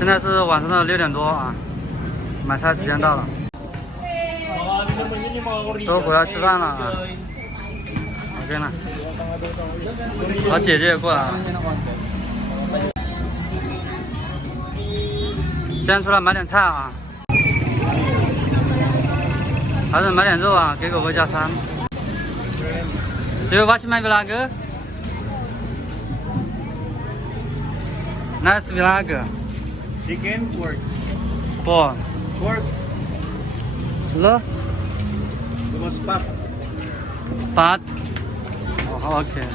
现在是晚上的6点多啊，买菜时间到了，都回来吃饭了啊。OK 了，我姐姐也过来了，先出来买点菜啊，还是买点肉啊，给狗狗加餐。Do you watch my vlog? Nice vlog. Chicken, pork. Pork. Pork. Hello? It was spot. But. Oh, okay.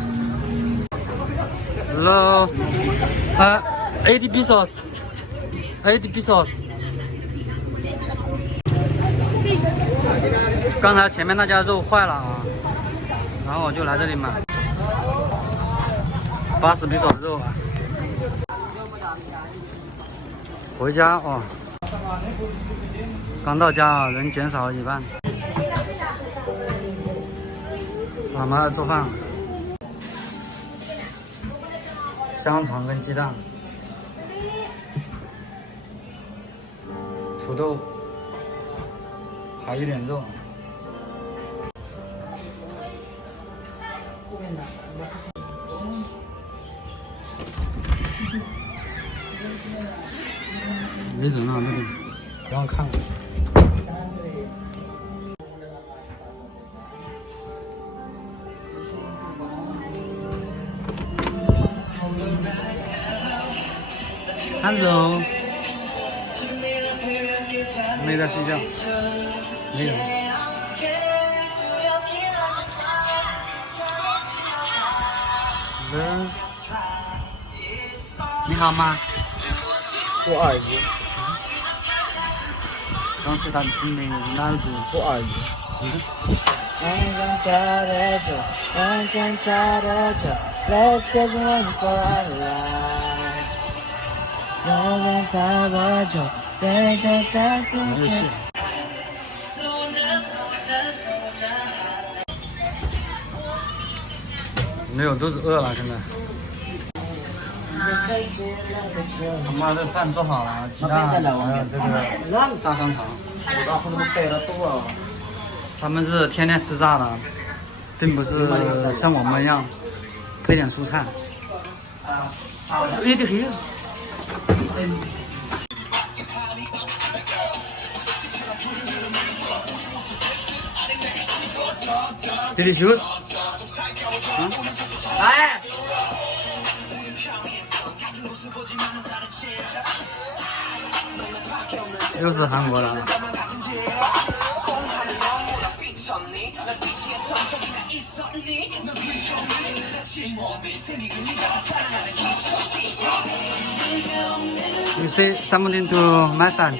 Hello. 80 pesos. 80 pesos. 刚才前面那家肉坏了啊，然后我就来这里买80 pesos 的肉啊。回家哦，刚到家啊，人减少了一半。妈妈做饭，香肠跟鸡蛋，土豆，还有一点肉。没人啊，那里不让看了。Hello， 没在睡觉，没人。你好吗？Who are you? 刚是他的男主。Who are you? 没有，都是饿了现在。他妈的饭做好了，鸡蛋还有这个炸香肠。他们是天天吃炸的，并不是像我们一样配点蔬菜。对对对。Delicious。哎。又是韩国的啊。You say something to my fans.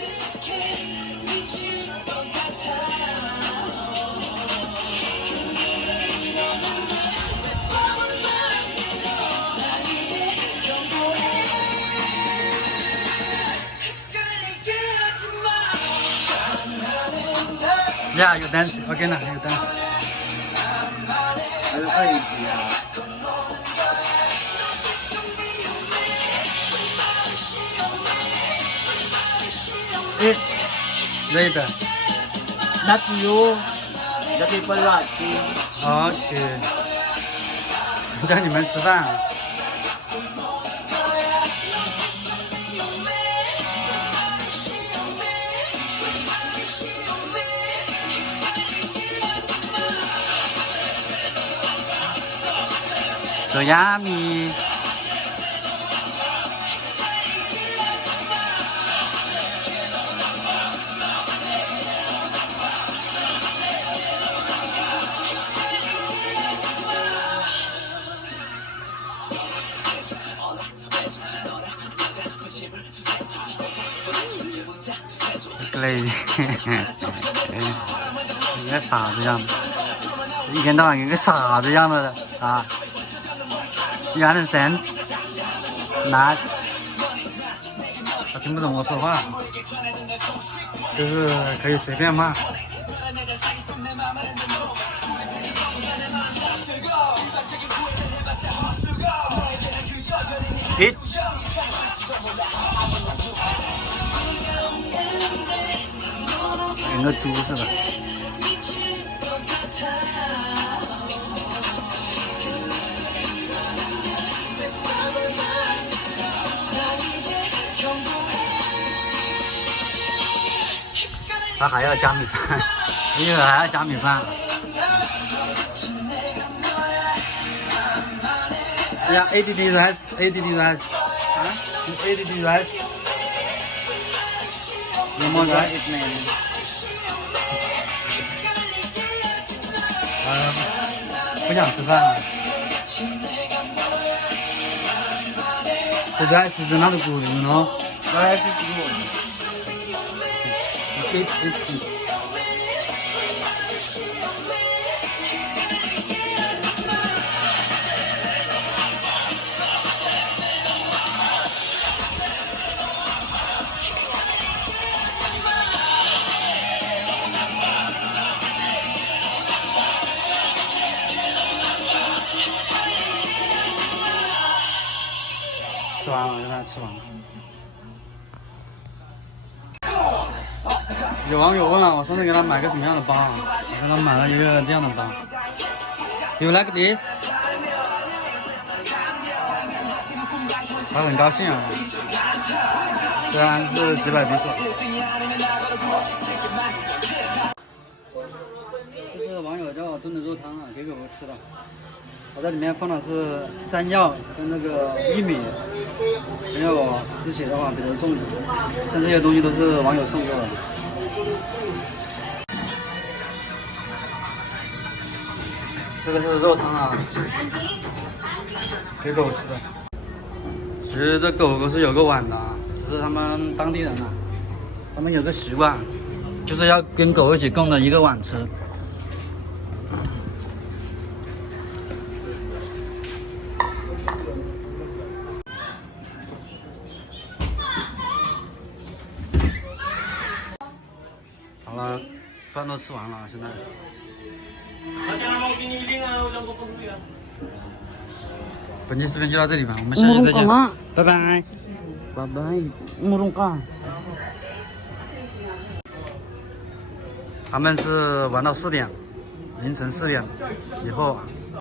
Yeah, you dance. Okay, now you dance. 还是二一级啊？Red. Not you. The people watching. OK. 叫你们吃饭啊。So yummy. Lady， 跟个傻子一样的，一天到晚跟个傻子一样的啊！你还能神？难？他听不懂我说话，就是可以随便骂。Eat。个猪似的。他还要加米饭，一会儿还要加米饭。哎呀 ，ADD rice，ADD rice， 啊 ，ADD rice， 有没有？不想吃饭了。这 rice 是哪里过的呢？ Rice is good. It. 吃完了，现在吃完了。有网友问了，我上次给他买个什么样的包？我给他买了一个这样的包。Do you like this？ 他很高兴啊，虽然是几百比索。这是网友叫我炖的肉汤啊，给狗狗吃的。我在里面放的是山药跟那个玉米，没有失血的话比较重一点。像这些东西都是网友送给我的。这个是肉汤啊，给狗吃的。其实这狗狗是有个碗的，只是他们当地人啊，他们有个习惯，就是要跟狗一起共着一个碗吃。好了，饭都吃完了，现在。本期视频就到这里吧，我们下期再见，拜拜，拜拜，我弄干。他们是玩到4点，凌晨4点以后。